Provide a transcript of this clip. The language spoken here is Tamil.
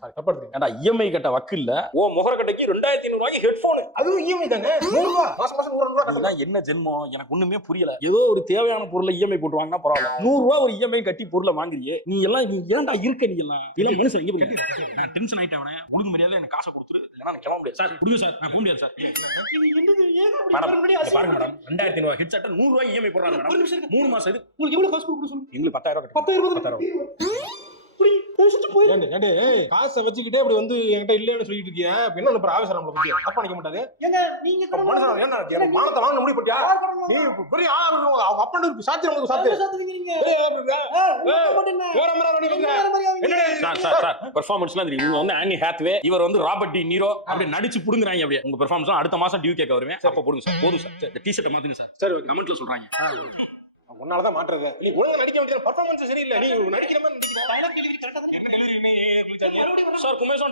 சார் கப்படுறீங்க. ஏன்டா இஎம்ஐ கட்ட வக்கு இல்ல, ஓ முகர கட்டைக்கு 2500 ரூபாய்க்கு ஹெட்போன். அதுவும் இஎம்ஐ தானே, 100 ரூபா மாசம் மாசம் 100 ரூபா கட்டணும். இதெல்லாம் என்ன ஜென்மம், எனக்கு ஒண்ணுமே புரியல. ஏதோ ஒரு தேவையான பொருளை இஎம்ஐ போட்டு வாங்கினா பரவாயில்ல, 100 ரூபா ஒரு இஎம்ஐ கட்டி பொருளை வாங்குறியே. நீ ஏன்டா இருக்க, நீ எல்லாம் மனுஷன். இங்க போய் நான் டென்ஷன் ஆயிட்டேன். அவனே ஒழுங்கு மரியாதை எனக்கு காசை கொடுத்துரு, இல்லைன்னா நான் கிளம்ப முடியாது சார். கொடுங்க சார், நான் போக முடியாது சார். மேடம் பாருங்க மேடம், 2500 ரூபாய் ஹெட்செட் 100 ரூபாய் இஎம்ஐ போடுறாங்க மேடம். 3 மாசம் இது உங்களுக்கு எவ்வளவு காசு கொடுக்க சொல்லுங்க. எங்களுக்கு 10,000 காசை வச்சுக்கிட்டே அப்படி வந்து என்கிட்ட இல்லன்னு சொல்லிட்டு இருக்கியா? என்ன அப்புறம் ஆவேசம் நம்மள பத்தி தப்பா நிக்க மாட்டாது. ஏங்க நீங்க மனுஷன் என்ன மானத்தை வாங்க முடிவு பண்ணியா? நீ பெரிய ஆளா அவங்க அப்பன்னு ஒரு சாட்சி நமக்கு சாட்சி நீங்க சார் சார் சார் பெர்ஃபார்மன்ஸ்லாம் தெரியும். இவங்க வந்து ஆனி ஹாத்வே, இவர் வந்து ராபர்ட் டி நீரோ அப்படியே நடிச்சு புடுங்குறாங்க. அப்படியே உங்க பெர்ஃபார்மன்ஸ் அடுத்த மாசம் டியூ கேட்க வருவேன், அப்ப போடுங்க சார். போதும் சார், இந்த டி-ஷர்ட்டை மாத்துங்க சார். சரி கமெண்ட்ல சொல்றாங்க உன்னாலதான் மாட்டுறது. நீ ஒழுங்கா நடிக்க வேண்டிய பெர்ஃபார்மன்ஸ் சரியில்லை. நீ நடிக்கிற மாதிரி நடிக்கிற. டயலாக் டெலிவரி கரெக்ட்டா தானே? சார் குமேஷ்